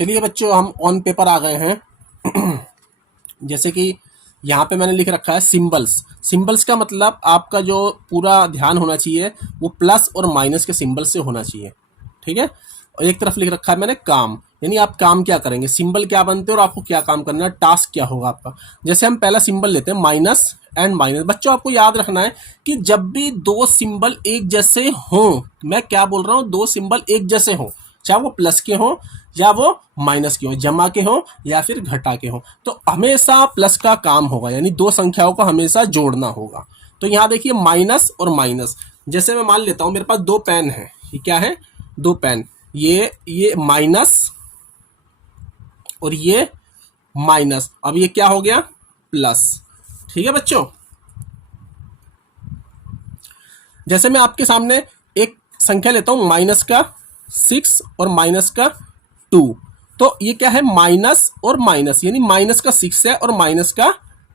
चलिए बच्चों, हम ऑन पेपर आ गए हैं। जैसे कि यहाँ पे मैंने लिख रखा है सिंबल्स। सिंबल्स का मतलब आपका जो पूरा ध्यान होना चाहिए वो प्लस और माइनस के सिंबल से होना चाहिए, ठीक है। और एक तरफ लिख रखा है मैंने काम, यानी आप काम क्या करेंगे, सिंबल क्या बनते हैं और आपको क्या काम करना है, टास्क क्या होगा आपका। जैसे हम पहला सिंबल लेते हैं माइनस एंड माइनस। बच्चों आपको याद रखना है कि जब भी दो सिंबल एक जैसे हों, मैं क्या बोल रहा हूँ, दो सिंबल एक जैसे हों, चाहे वो प्लस के हों या वो माइनस के हों, जमा के हों या फिर घटा के हों, तो हमेशा प्लस का काम होगा, यानी दो संख्याओं को हमेशा जोड़ना होगा। तो यहाँ देखिए माइनस और माइनस। जैसे मैं मान लेता हूं मेरे पास दो पेन है, ये क्या है, दो पेन, ये माइनस और ये माइनस। अब ये क्या हो गया, प्लस, ठीक है बच्चों। जैसे मैं आपके सामने एक संख्या लेता हूं माइनस का 6 और माइनस का 2, तो ये क्या है, माइनस और माइनस, यानी माइनस का 6 है और माइनस का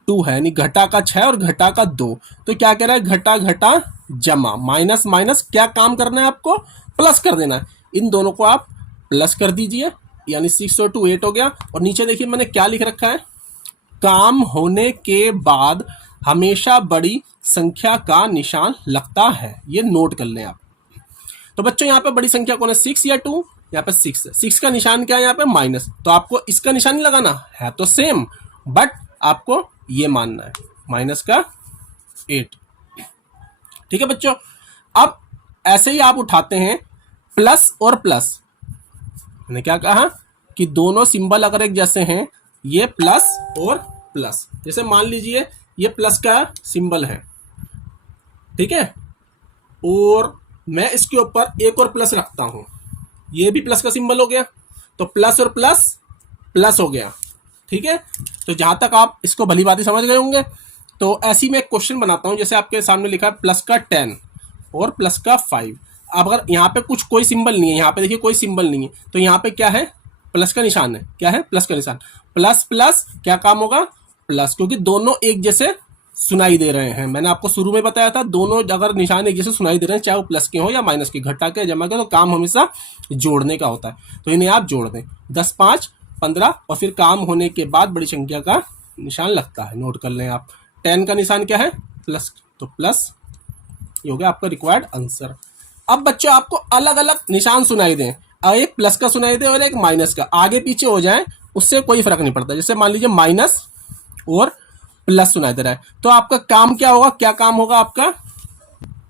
2 है, यानी घटा का 6 और घटा का 2। तो क्या कह रहा है, घटा घटा जमा, माइनस माइनस क्या काम करना है आपको, प्लस कर देना है। इन दोनों को आप प्लस कर दीजिए, यानी 6 और 2 8 हो गया। और नीचे देखिए मैंने क्या लिख रखा है, काम होने के बाद हमेशा बड़ी संख्या का निशान लगता है, ये नोट कर लें आप। तो बच्चों यहाँ पे बड़ी संख्या कौन है, 6 या 2, यहाँ पे 6 है, 6 का निशान क्या है यहाँ पे, माइनस। तो आपको इसका निशान नहीं लगाना है, तो सेम, बट आपको ये मानना है माइनस का 8, ठीक है बच्चों। अब ऐसे ही आप उठाते हैं प्लस और प्लस। मैंने क्या कहा कि दोनों सिंबल अगर एक जैसे हैं, ये प्लस और प्लस, जैसे मान लीजिए ये प्लस का सिंबल है, ठीक है, और मैं इसके ऊपर एक और प्लस रखता हूं, ये भी प्लस का सिंबल हो गया, तो प्लस और प्लस प्लस हो गया, ठीक है। तो जहां तक आप इसको भली बात समझ गए होंगे, तो ऐसी मैं एक क्वेश्चन बनाता हूं। जैसे आपके सामने लिखा है प्लस का 10 और प्लस का 5। अब अगर यहाँ पे कुछ कोई सिंबल नहीं है, यहाँ पे देखिए कोई सिंबल नहीं है, तो यहाँ पे क्या है, प्लस का निशान है, क्या है, प्लस का निशान। प्लस प्लस क्या काम होगा, प्लस, क्योंकि दोनों एक जैसे सुनाई दे रहे हैं। मैंने आपको शुरू में बताया था, दोनों अगर निशान एक जैसे सुनाई दे रहे हैं, चाहे वो प्लस के हो या माइनस के, घटा के जमा के, तो काम हमेशा जोड़ने का होता है। तो इन्हें आप जोड़ दें, 10 5 15, और फिर काम होने के बाद बड़ी संख्या का निशान लगता है, नोट कर लें आप। 10 का निशान क्या है, प्लस, तो प्लस, ये हो गया आपका रिक्वायर्ड आंसर। अब बच्चों आपको अलग अलग निशान सुनाई दें, एक प्लस का सुनाई दे और एक माइनस का, आगे पीछे हो जाए उससे कोई फर्क नहीं पड़ता। जैसे मान लीजिए माइनस और प्लस सुनाई दे रहा है, तो आपका काम क्या होगा, क्या काम होगा आपका,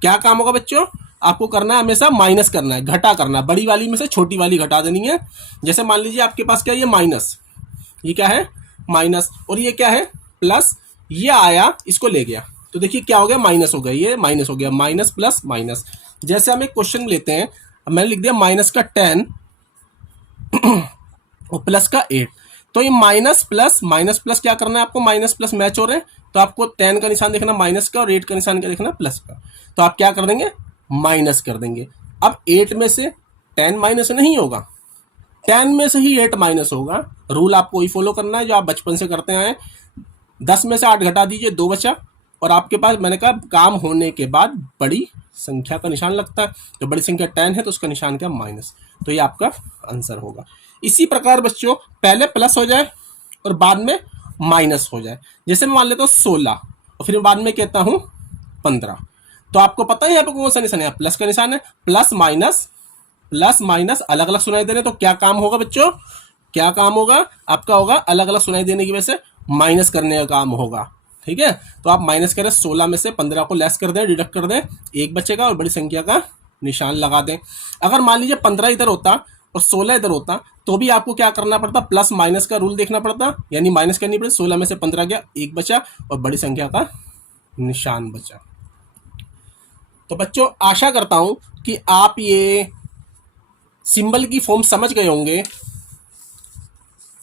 क्या काम होगा बच्चों, आपको करना है हमेशा माइनस करना है, घटा करना है, बड़ी वाली में से छोटी वाली घटा देनी है। जैसे मान लीजिए आपके पास क्या है, ये माइनस, ये क्या है माइनस, और ये क्या है प्लस, ये आया इसको ले गया, तो देखिए क्या हो गया, माइनस हो गया, ये माइनस हो गया, माइनस प्लस माइनस। जैसे हम एक क्वेश्चन लेते हैं, मैंने लिख दिया माइनस का 10 और प्लस का 8। तो ये माइनस प्लस क्या करना है आपको, माइनस प्लस मैच हो रहे हैं, तो आपको 10 का निशान देखना माइनस का और 8 का निशान क्या देखना प्लस का। तो आप क्या कर देंगे, माइनस कर देंगे। अब 8 में से 10 माइनस नहीं होगा, 10 में से ही 8 माइनस होगा। रूल आपको वही फॉलो करना है जो आप बचपन से करते आए। 10 में से 8 घटा दीजिए, 2 बचा, और आपके पास मैंने कहा काम होने के बाद बड़ी संख्या का निशान लगता है, तो बड़ी संख्या 10 है तो उसका निशान क्या, माइनस। तो ये आपका आंसर होगा। इसी प्रकार बच्चों पहले प्लस हो जाए और बाद में माइनस हो जाए। जैसे मैं मान लेता हूँ 16 और फिर बाद में कहता हूँ 15, तो आपको पता है यहाँ पे कौन सा निशान है, प्लस का निशान है। प्लस माइनस अलग अलग सुनाई दे रहे हैं, तो क्या काम होगा बच्चों, क्या काम होगा आपका, होगा अलग अलग सुनाई देने की वजह से माइनस करने का काम होगा, ठीक है। तो आप माइनस करें, 16 में से 15 को लेस कर दें, डिडक्ट कर दें, एक बचेगा और बड़ी संख्या का निशान लगा दें। अगर मान लीजिए 15 इधर होता और 16 इधर होता, तो भी आपको क्या करना पड़ता, प्लस माइनस का रूल देखना पड़ता, यानी माइनस करनी पड़ती। 16 में से 15 गया, एक बचा और बड़ी संख्या का निशान बचा। तो बच्चों आशा करता हूं कि आप ये सिंबल की फॉर्म समझ गए होंगे।